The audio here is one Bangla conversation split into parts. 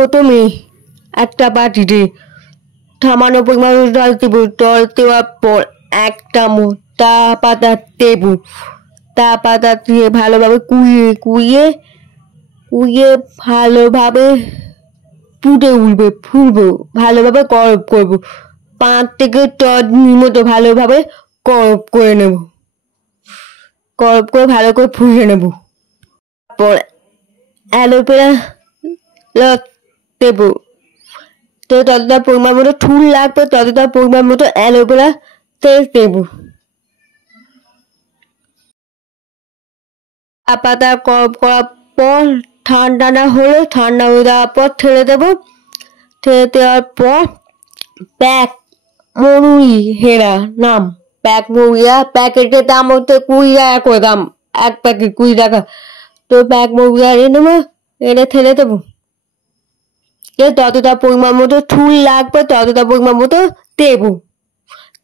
প্রথমে একটা বাটিতে সামান্য পরিমাণ জল দেব। জল দেওয়ার পর একটা মোটা পাতা দেব। তা পাতা দিয়ে ভালোভাবে কুইয়ে ভালোভাবে ফুটবে ভালোভাবে গরম করবো। 5 থেকে 10 মিনিট মতো ভালোভাবে গরম করে নেব। গরম করে ভালো করে ফুটিয়ে নেব। তারপর অ্যালোভেরা দেব। তো ততটা পরিমাণ মতো ঠুল লাগবে, ততটা পরিমাণ মতো অ্যালোভেরা তেল দেব। পাতা গরম করার পর ঠান্ডা না হলে ঠান্ডা হয়ে যাওয়ার পর ছেড়ে দেবো। ছেড়ে দেওয়ার পর প্যাক মরুই হেরা নাম প্যাক মরুইয়া প্যাকেটের দাম হচ্ছে 20 টাকা করে দাম। এক প্যাকেট 20 টাকা। তো প্যাক মরুইয়া এনে নেবো, এনে ছেড়ে দেবো। ততটা পরিমাণ মতো ঠুল লাগবে, ততটা পরিমাণ মতো দেবো।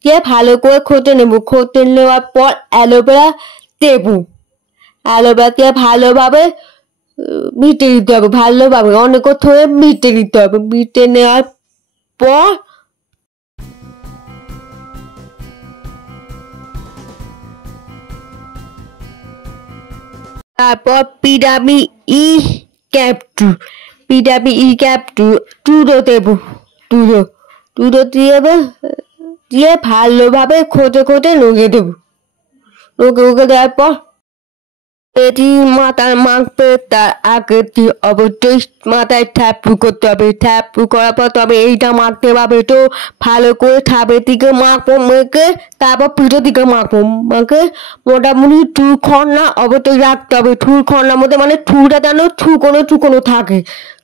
দিয়ে ভালো করে খোঁটে নেবো। খোঁটে নেওয়ার পর অ্যালোভেরা দেবো। অ্যালোভেরা দিয়ে ভালোভাবে মিটে দিতে হবে। ভালোভাবে অনেক ধরে মিটে দিতে হবে। মিটে নেওয়ার পর তারপর পিরামি ই ক্যাপটু টুডো দেবো। টুডো দিয়ে ভালোভাবে খোঁটে নুয়ে দেবো। নুয়ে দেওয়ার পর এটি মাথায় মাখবে। তার আগে অবশ্যই মাথায় ট্যাপু করতে হবে। ট্যাপু করার পর তবে এইটা মাখতে পারবে। তো ভালো করে ঠাপের দিকে মাখবো, মেখে তারপর পিঠের দিকে মাখবো। মাখে মোটামুটি 2 ঘন্টা অবশ্যই রাখতে হবে। 2 ঘন্টার মধ্যে মানে ঠুটা যেন চুকোনো থাকে।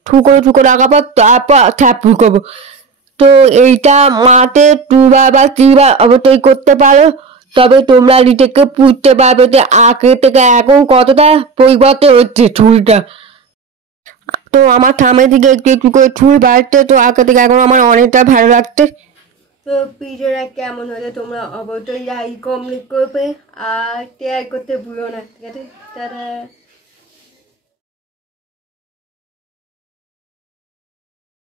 চুকোনো রাখার পর তারপর ট্যাপু করবো। তো এইটা মাঠে 2 বার বা 3 বার অবশ্যই করতে পারো। তবে তোমরা নিজেকে বুঝতে পারবে যে আগে থেকে এখন কতটা পরিবর্তন হচ্ছে চুলটা। তো আমার সামনের দিকে একটু করে চুল বাড়ছে। তো আগে থেকে এখন আমার অনেকটা ভালো লাগছে। তো ভিডিওটা কেমন হলে তোমরা অবশ্যই লাইক কমেন্ট করবে আর শেয়ার করতে ভুলো না। ঠিক আছে, টাটা।